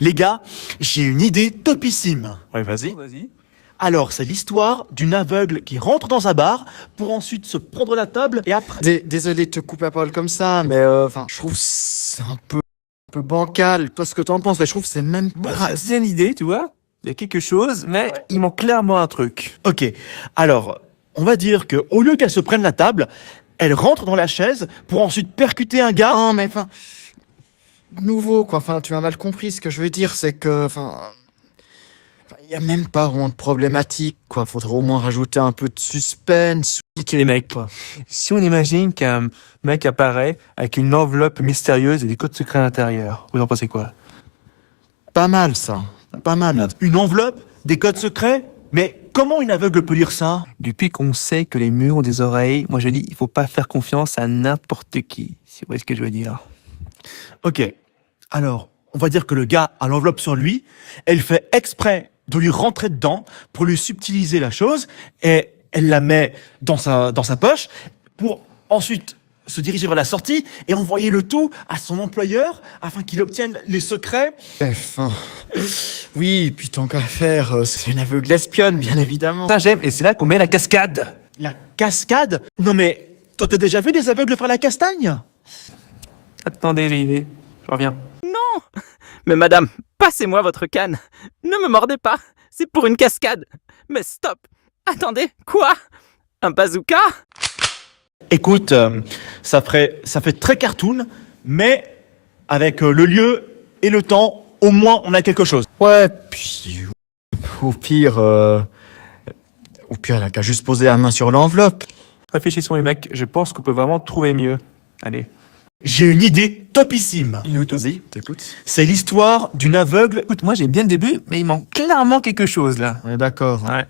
Les gars, j'ai une idée topissime. Ouais, vas-y. Alors, c'est l'histoire d'une aveugle qui rentre dans un bar pour ensuite se prendre la table et après... Désolé de te couper la parole comme ça, mais enfin, je trouve que c'est un peu bancal. Toi, ce que t'en penses, mais je trouve que c'est même pas... Ah, c'est une idée, tu vois. Il y a quelque chose, mais il manque clairement un truc. Ok, alors, on va dire que au lieu qu'elle se prenne la table, elle rentre dans la chaise pour ensuite percuter un gars. Non, mais enfin, nouveau, quoi. Enfin, tu as mal compris. Ce que je veux dire, c'est que, il y a même pas vraiment de problématique, quoi. Faudrait au moins rajouter un peu de suspense. Niquer les mecs, quoi. Si on imagine qu'un mec apparaît avec une enveloppe mystérieuse et des codes secrets à l'intérieur, vous en pensez quoi? Pas mal, ça. Pas mal. Une enveloppe, des codes secrets. Mais comment une aveugle peut lire ça? Depuis qu'on sait que les murs ont des oreilles, moi je dis, il faut pas faire confiance à n'importe qui, si vous voyez ce que je veux dire. Ok, alors, on va dire que le gars a l'enveloppe sur lui, elle fait exprès de lui rentrer dedans pour lui subtiliser la chose, et elle la met dans sa poche pour ensuite se diriger vers la sortie et envoyer le tout à son employeur afin qu'il obtienne les secrets. Enfin, oui, puis tant qu'à faire, c'est une aveugle espionne, bien évidemment. Ça j'aime, et c'est là qu'on met la cascade. La cascade? Non mais, toi t'as déjà vu des aveugles faire la castagne? Attendez, je reviens. Mais madame, passez-moi votre canne. Ne me mordez pas. C'est pour une cascade. Mais stop. Attendez, quoi? Un bazooka? Écoute, ça fait très cartoon, mais avec le lieu et le temps, au moins on a quelque chose. Ouais, puis au pire, elle a qu'à juste poser la main sur l'enveloppe. Réfléchissons les mecs, je pense qu'on peut vraiment trouver mieux. Allez. J'ai une idée topissime. Vas-y, t'écoutes. C'est l'histoire d'une aveugle. Écoute, moi j'ai bien le début, mais il manque clairement quelque chose là. On est d'accord. Ouais.